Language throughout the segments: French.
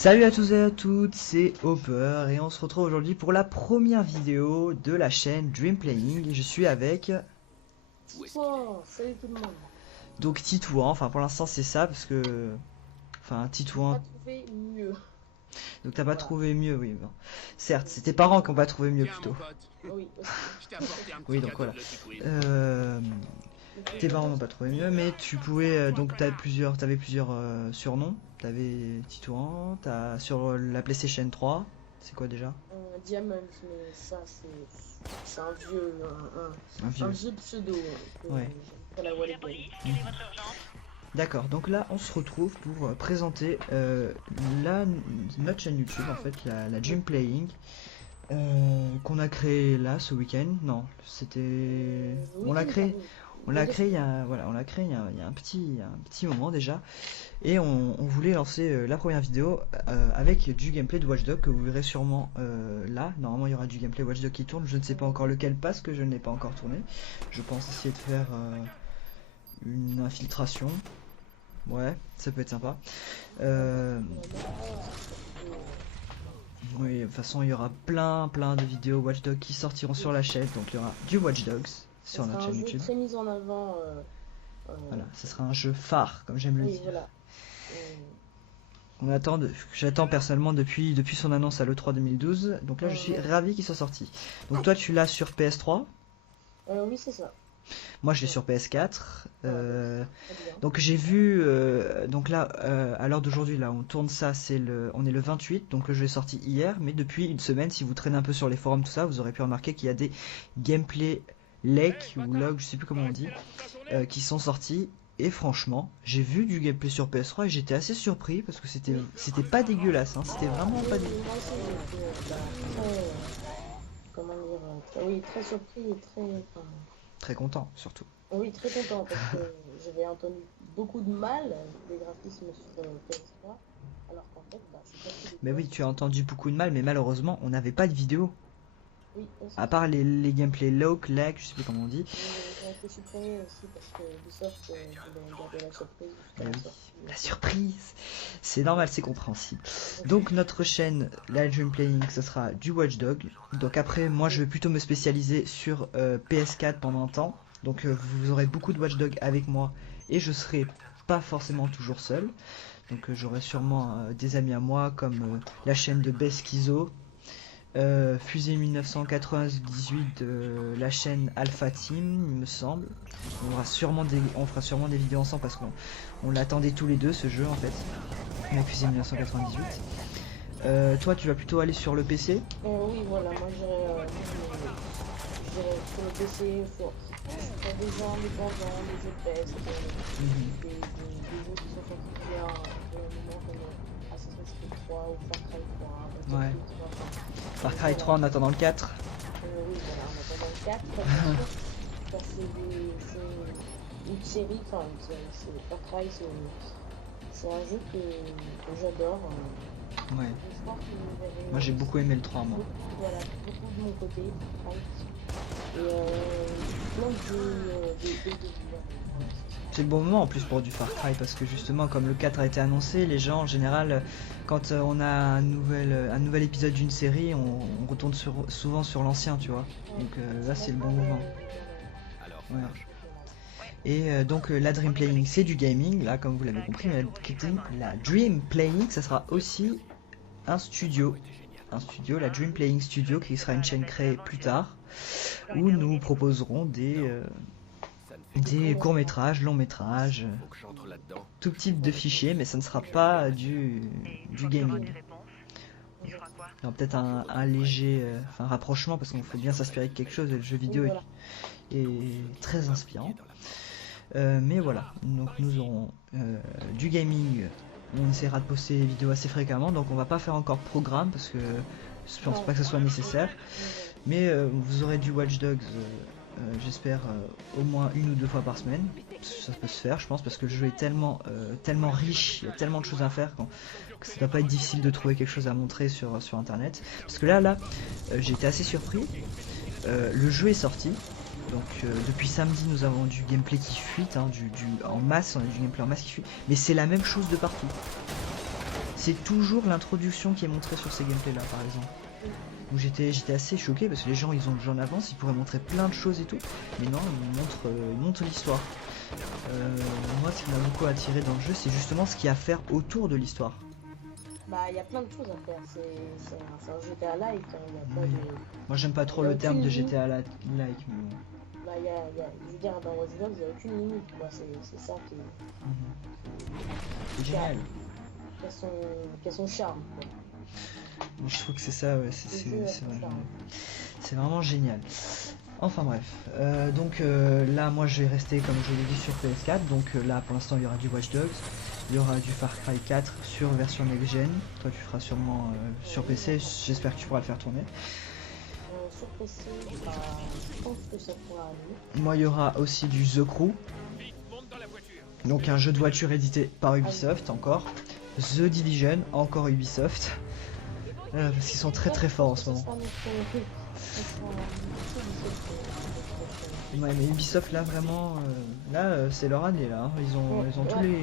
Salut à tous et à toutes, c'est Hopper et on se retrouve aujourd'hui pour la première vidéo de la chaîne Dream Playing. Je suis avec Salut tout le monde. donc Titouan, enfin pour l'instant c'est ça parce que enfin Titouan. Pas trouvé mieux. Donc t'as pas Voilà. trouvé mieux, oui. Bon. Certes, c'est tes parents qui ont pas trouvé mieux Tiens, plutôt. mon pote, Oui, aussi. je t'ai apporté un petit Oui, donc cadeau voilà. de Lotti Quiz. Tes parents n'ont pas trouvé mieux, mais tu pouvais donc t'avais plusieurs surnoms. T'avais Titouan, t'as sur la PlayStation 3. C'est quoi déjà? Diamond, mais ça c'est un vieux, Un un vieux. vieux pseudo. Ouais. Pour la Wallet. D'accord, donc là on se retrouve pour présenter notre chaîne YouTube, en fait, la Dream Playing, qu'on a créé là ce week-end. Non, c'était. On l'a créé. On l'a créé il y a, voilà, on l'a créé il y a un petit moment déjà, et on voulait lancer la première vidéo avec du gameplay de Watch Dogs que vous verrez sûrement là. Normalement il y aura du gameplay Watch Dogs qui tourne, je ne sais pas encore lequel parce que je ne l'ai pas encore tourné. Je pense essayer de faire une infiltration. Ouais, ça peut être sympa. Oui, de toute façon, il y aura plein de vidéos Watch Dogs qui sortiront sur la chaîne. Donc, il y aura du Watch Dogs sur notre chaîne YouTube. Très mis en avant. Voilà, ce sera un jeu phare, comme j'aime le Oui, dire. voilà. J'attends personnellement depuis son annonce à l'E3 2012. Donc là, je suis ravi qu'il soit sorti. Donc, toi, tu l'as sur PS3. Oui, c'est ça. Moi, je l'ai sur PS4. Très bien. Donc j'ai vu, donc là, à l'heure d'aujourd'hui, là, on tourne ça, on est le 28, donc le jeu est sorti hier, mais depuis une semaine, si vous traînez un peu sur les forums, tout ça, vous aurez pu remarquer qu'il y a des gameplay leaks ou logs, je sais plus comment on dit, qui sont sortis. Et franchement, j'ai vu du gameplay sur PS3 et j'étais assez surpris parce que c'était pas dégueulasse, hein, c'était vraiment pas dégueulasse. Moi aussi, j'étais très, comment dire, oui, très surpris et très, Très content, surtout. oui, très content parce que j'avais entendu beaucoup de mal des graphismes sur PS3, alors qu'en fait, c'est pas tout. Mais oui, tu as entendu beaucoup de mal, mais malheureusement, on n'avait pas de vidéo. Oui, aussi. À part les gameplay lag, je sais plus comment on dit. Ils ont été supprimés aussi parce que Ubisoft voulait garder la surprise jusqu'à la sortie. La surprise, c'est normal, c'est compréhensible. Donc notre chaîne, la Dream Playing, ce sera du Watch Dogs. Donc après, moi je vais plutôt me spécialiser sur PS4 pendant un temps. Donc vous aurez beaucoup de Watch Dogs avec moi et je serai pas forcément toujours seul. Donc j'aurai sûrement des amis à moi comme la chaîne de Beskizo, Fusée 1998 de la chaîne Alpha Team, il me semble. On fera sûrement des vidéos ensemble parce qu'on l'attendait tous les deux, ce jeu en fait. La Fusée 1998. Toi tu vas plutôt aller sur le PC. Oui, voilà, moi j'irais sur le PC, sur des jeux indépendants, des jeux PS, des jeux qui sont sortis il y a un moment comme Assassin's Creed 3 ou Far Cry 3. Ouais. Far Cry 3 en attendant le 4. Oui, voilà, en attendant le 4. Parce que c'est une série, enfin, Far Cry, c'est un jeu que j'adore. Ouais. Je pense que vous avez, Moi j'ai beaucoup aimé le 3 moi. voilà, beaucoup de mon côté. Et plein de jeux de C'est le bon moment en plus pour du Far Cry parce que justement comme le 4 a été annoncé, les gens en général quand on a un nouvel épisode d'une série, on retourne souvent sur l'ancien, tu vois. Donc là c'est le bon moment. Ouais. Et donc la Dream Playing c'est du gaming, là comme vous l'avez compris, mais la Dream Playing ça sera aussi un studio, la Dream Playing Studio qui sera une chaîne créée plus tard où nous proposerons des courts-métrages, longs-métrages, tout type de fichiers, mais ça ne sera pas du gaming. Il y aura peut-être un léger rapprochement parce qu'on faut bien s'inspirer de quelque chose et le jeu vidéo est très inspirant. Mais voilà, donc nous aurons du gaming, on essaiera de poster des vidéos assez fréquemment, donc on va pas faire encore de programme parce que je pense pas que ce soit nécessaire. Mais vous aurez du Watch Dogs, j'espère au moins 1 ou 2 fois par semaine. Ça peut se faire je pense parce que le jeu est tellement riche, il y a tellement de choses à faire que ça va pas être difficile de trouver quelque chose à montrer sur internet. Parce que là j'ai été assez surpris, le jeu est sorti. Donc depuis samedi nous avons du gameplay qui fuite, hein, en masse, on a du gameplay en masse qui fuite, mais c'est la même chose de partout. c'est toujours l'introduction qui est montrée sur ces gameplays là par exemple. Où j'étais assez choqué parce que les gens ils ont le jeu en avance, ils pourraient montrer plein de choses et tout, mais non, ils montrent l'histoire. Moi ce qui m'a beaucoup attiré dans le jeu c'est justement ce qu'il y a à faire autour de l'histoire. Bah il y a plein de choses à faire, c'est un GTA-like, hein. Y a pas de... Moi j'aime pas trop le terme de GTA-like, mais bon. Bah je veux dire dans Watch Dogs il n'y a aucune limite quoi, c'est ça qui C'est génial. Qui a son charme quoi. Je trouve que c'est ça, ouais, c'est vraiment génial. Enfin bref, donc là moi je vais rester comme je l'ai dit sur PS4, donc là pour l'instant il y aura du Watch Dogs, il y aura du Far Cry 4 sur version next gen, toi tu feras sûrement sur PC, j'espère que tu pourras le faire tourner. Sur PC, je pense que ça pourra aller. Moi il y aura aussi du The Crew, donc un jeu de voiture édité par Ubisoft encore, The Division, encore Ubisoft. Parce qu'ils sont très forts en ce moment. Ouais mais Ubisoft là vraiment, c'est leur année là, hein. Ils ont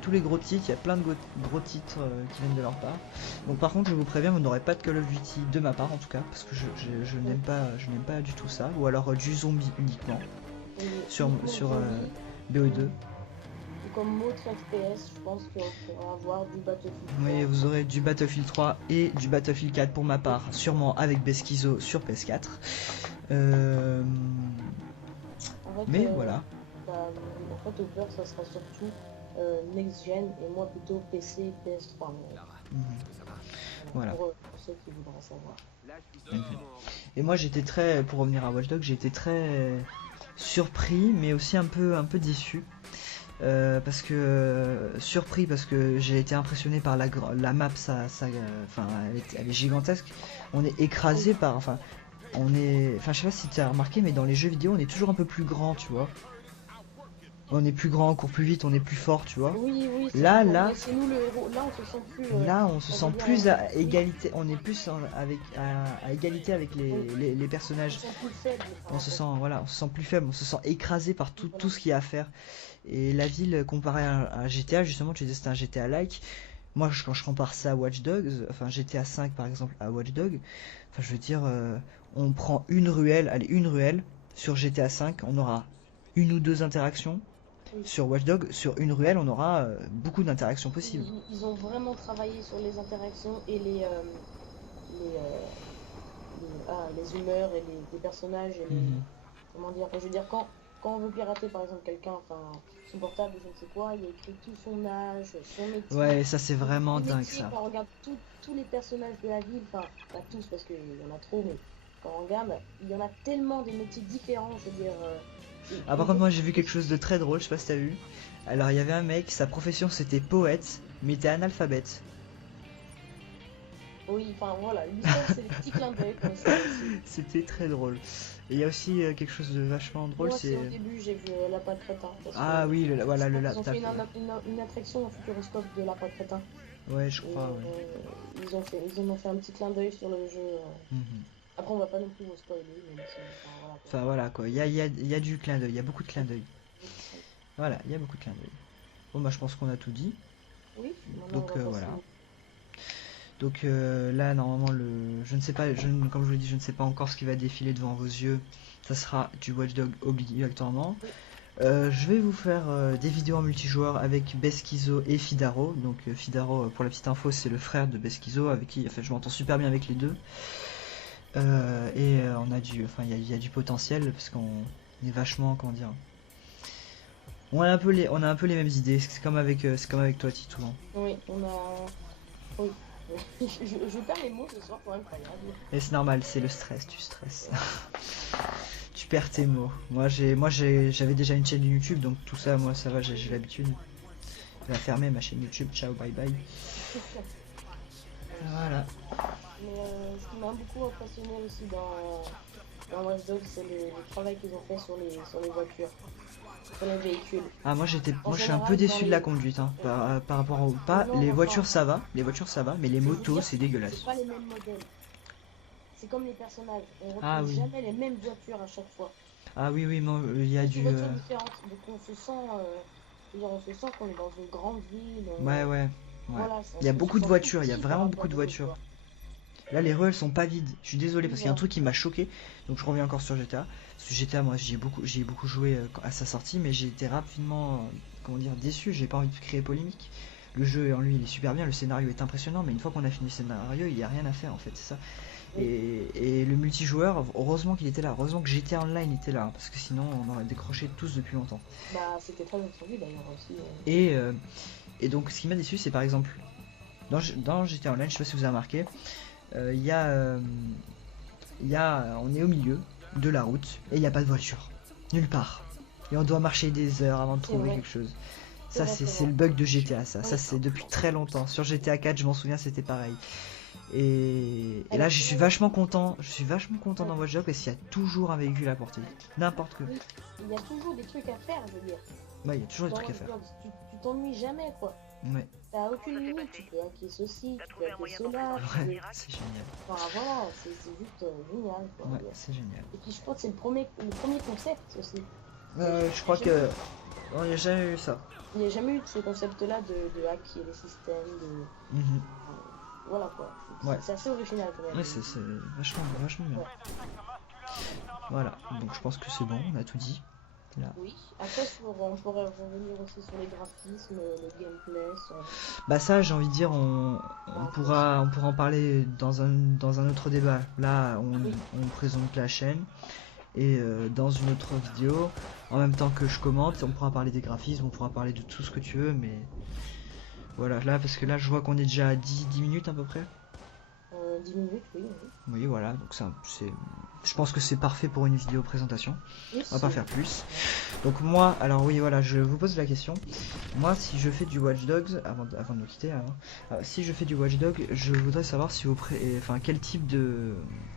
tous les gros titres, il y a plein de gros titres qui viennent de leur part. Donc par contre je vous préviens, vous n'aurez pas de Call of Duty de ma part en tout cas, parce que je n'aime pas du tout ça, ou alors du zombie uniquement, sur BO2. Comme mode FPS, je pense qu'on pourra avoir du Battlefield 3. Oui, vous aurez du Battlefield 3 et du Battlefield 4 pour ma part, sûrement avec Beskizo sur PS4. Mais voilà. En fait, au peur, ça sera surtout next gen et moi plutôt PC, PS3. Voilà. Pour ceux qui voudraient savoir. Et moi, pour revenir à Watch Dogs, j'ai été très surpris, mais aussi un peu déçu. Parce que j'ai été impressionné par la map, elle est gigantesque. On est écrasé par, je sais pas si tu as remarqué, mais dans les jeux vidéo on est toujours un peu plus grand, tu vois. On est plus grand, on court plus vite, on est plus fort, tu vois. Oui, là c'est nous le héros. Là on se sent plus. Là on se sent plus à égalité, on est plus à égalité avec les personnages. On se sent plus faible, on se sent écrasé par tout ce qu'il y a à faire. Et la ville comparée à GTA, justement, tu disais c'était un GTA-like. Moi, quand je compare ça à Watch Dogs, enfin GTA 5 par exemple à Watch Dogs, enfin je veux dire, on prend une ruelle sur GTA 5, on aura une ou deux interactions. Sur Watch Dogs, sur une ruelle, on aura beaucoup d'interactions possibles. Ils ont vraiment travaillé sur les interactions et les humeurs et les personnages et comment dire, je veux dire quand on veut pirater par exemple quelqu'un, son portable, je ne sais quoi, il y a écrit tout son âge, son métier. Ouais, ça c'est vraiment dingue ça. Quand on regarde tous les personnages de la ville, pas tous parce qu'il y en a trop, mais quand on regarde, il y en a tellement des métiers différents, je veux dire. Par contre moi j'ai vu quelque chose de très drôle, je sais pas si t'as vu. Alors il y avait un mec, sa profession c'était poète, mais il était analphabète. Oui, voilà, l'histoire c'est des petits clins d'œil comme ça aussi. C'était très drôle. Et il y a aussi quelque chose de vachement drôle, c'est... Au début j'ai vu Lapin Crétin. Ah oui, ils ont fait une attraction au Futuroscope de Lapin Crétin. Ouais, je crois, ouais. Ils ont fait un petit clin d'œil sur le jeu. Après on va pas non plus vous spoiler, mais voilà quoi, il y a du clin d'œil, il y a beaucoup de clin d'œil. Voilà, il y a beaucoup de clin d'œil. Bon bah je pense qu'on a tout dit. Oui, donc voilà. Donc là normalement je ne sais pas, comme je vous l'ai dit, je ne sais pas encore ce qui va défiler devant vos yeux. Ça sera du Watch Dogs obligatoirement. Je vais vous faire des vidéos en multijoueur avec Beskizo et Fidaro. Donc Fidaro, pour la petite info, c'est le frère de Beskizo avec qui je m'entends super bien avec les deux. On a il y a du potentiel parce qu'on est vachement, comment dire, on a un peu les mêmes idées. C'est comme avec toi, Titou. Hein. Oui, oui. je perds les mots ce soir, c'est incroyable. Et c'est normal, c'est le stress, tu stresses. Tu perds tes mots. J'avais déjà une chaîne YouTube, donc tout ça, moi ça va, j'ai l'habitude. Je vais la fermer ma chaîne YouTube. Ciao, bye bye. Voilà. Mais ce qui m'a beaucoup impressionné aussi dans Watch Dogs, c'est le travail qu'ils ont fait sur les voitures, sur les véhicules. Ah moi je suis un peu déçu de la conduite, hein, par rapport au pas. Les voitures ça va, mais les motos c'est dégueulasse. C'est pas les mêmes modèles. C'est comme les personnages, on retrouve jamais les mêmes voitures à chaque fois. Ah oui, non, il y a du... voitures différentes, donc on se sent qu'on est dans une grande ville. Ouais, Voilà, il y a beaucoup de voitures, il y a vraiment beaucoup de voitures. Là, les rues, elles sont pas vides. Je suis désolé parce qu'il y a un truc qui m'a choqué. Donc, je reviens encore sur GTA. Parce que GTA, moi, j'y ai beaucoup joué à sa sortie, mais j'ai été rapidement, comment dire, déçu. J'ai pas envie de créer polémique. Le jeu en lui, il est super bien. Le scénario est impressionnant, mais une fois qu'on a fini le scénario, il y a rien à faire en fait, c'est ça. Et le multijoueur, heureusement qu'il était là. Heureusement que GTA Online était là, hein, parce que sinon, on aurait décroché tous depuis longtemps. Bah, c'était très bien suivi d'ailleurs aussi. Et donc, ce qui m'a déçu, c'est par exemple, dans GTA Online, je sais pas si vous avez remarqué, il y a, on est au milieu de la route et il n'y a pas de voiture, nulle part. Et on doit marcher des heures avant de trouver quelque chose. Ça, c'est le bug de GTA, ça. Ça, c'est depuis très longtemps. Sur GTA 4, je m'en souviens, c'était pareil. Et là, je suis vachement content. Je suis vachement content dans Watch Dogs parce qu'il y a toujours un véhicule à porter. N'importe quoi. Il y a toujours des trucs à faire, je veux dire. Ouais, il y a toujours des trucs à faire. Tu t'ennuies jamais, quoi. Ouais. T'as aucune limite, tu peux hacker ceci, tu peux hacker cela. Ouais, c'est génial. Enfin voilà, c'est juste génial, quoi. Ouais, c'est génial. Et puis je pense que c'est le premier concept aussi. Je crois que... On n'y a jamais eu ça. Il n'y a jamais eu ce concept-là de hacker les systèmes, voilà quoi. Ouais. C'est assez original quand même. Ouais, c'est vachement bien. Ouais. Voilà, donc je pense que c'est bon, on a tout dit. Là. Oui, après on pourrait revenir aussi sur les graphismes, le gameplay. Bah ça, j'ai envie de dire, on pourra en parler dans un autre débat. Là, on présente la chaîne. Et dans une autre vidéo, en même temps que je commente, on pourra parler des graphismes, on pourra parler de tout ce que tu veux, mais voilà, là, parce que là, je vois qu'on est déjà à 10 minutes à peu près. 10 minutes, oui. Oui, voilà, donc je pense que c'est parfait pour une vidéo présentation. Oui, on va pas faire plus. Donc moi, alors oui, voilà, je vous pose la question. Moi, si je fais du Watch Dogs, avant de nous quitter, si je fais du Watch Dogs, je voudrais savoir si quel type de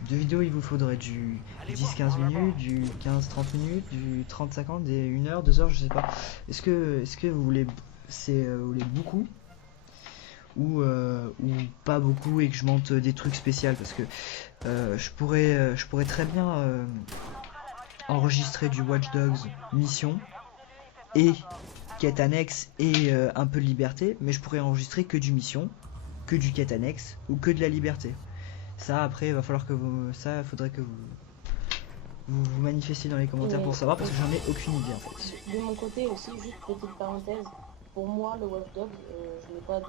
vidéo il vous faudrait, du 10-15 minutes, du 15-30 minutes, du 30-50, des 1 heure, 2 heures, je sais pas. Est-ce que vous voulez beaucoup ou pas beaucoup et que je monte des trucs spéciaux, parce que je pourrais très bien enregistrer du Watch Dogs mission et quête annexe et un peu de liberté, mais je pourrais enregistrer que du mission, que du quête annexe ou que de la liberté. Ça, après, il va falloir que faudrait que vous manifestiez dans les commentaires pour savoir, parce que j'en ai aucune idée en fait. De mon côté aussi, juste petite parenthèse, pour moi le Watch Dogs, je n'ai pas de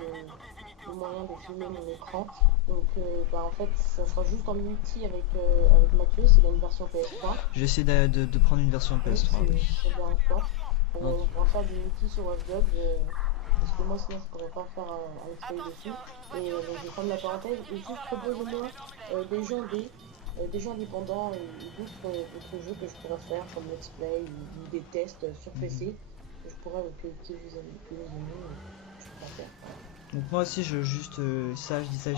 moyen de filmer mon écran, donc en fait ça sera juste en multi avec Mathieu, c'est une version PS3. J'essaie de prendre une version PS3. Oui. On pourra faire du multi sur Watch Dogs, parce que moi sinon je pourrais pas faire un let's play dessus. Et je vais prendre la parenthèse et juste proposez-moi des jeux indépendants et d'autres jeux que je pourrais faire comme let's play ou des tests sur PC que je pourrais que vous aimez, je pourrais faire. Donc moi aussi je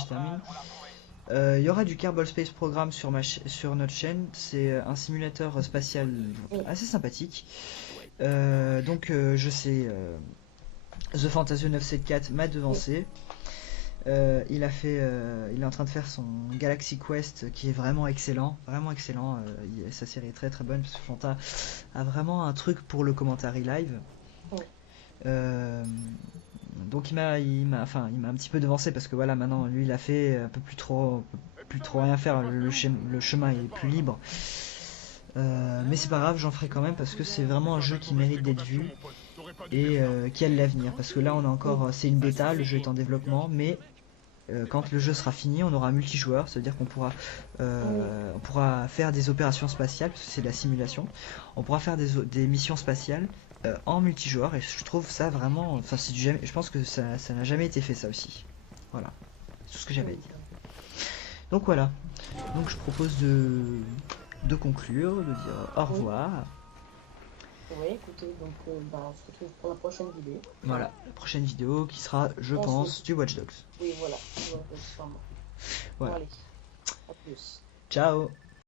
termine. Il y aura du Kerbal Space Program sur notre chaîne. C'est un simulateur spatial assez sympathique. Donc je sais, The Fantasio 974 m'a devancé. Il est en train de faire son Galaxy Quest qui est vraiment excellent, sa série est très très bonne parce que Fanta a vraiment un truc pour le commentary live. Donc il m'a un petit peu devancé parce que voilà, maintenant lui il a fait un peu plus trop rien faire, le chemin est plus libre. Mais c'est pas grave, j'en ferai quand même parce que c'est vraiment un jeu qui mérite d'être vu et qui a de l'avenir, parce que là on a encore, c'est une bêta, le jeu est en développement, mais quand le jeu sera fini, on aura un multijoueur, ça veut dire qu'on pourra faire des opérations spatiales, parce que c'est de la simulation, on pourra faire des missions spatiales en multijoueur, et je trouve ça vraiment, enfin je pense que ça n'a jamais été fait ça aussi. Voilà, c'est tout ce que j'avais à dire. Donc voilà, donc je propose de conclure, de dire au revoir. Oui, écoutez, donc on se retrouve pour la prochaine vidéo. Voilà, la prochaine vidéo qui sera, je pense, du Watch Dogs. Oui, voilà. Voilà. Voilà. Allez, à plus. Ciao.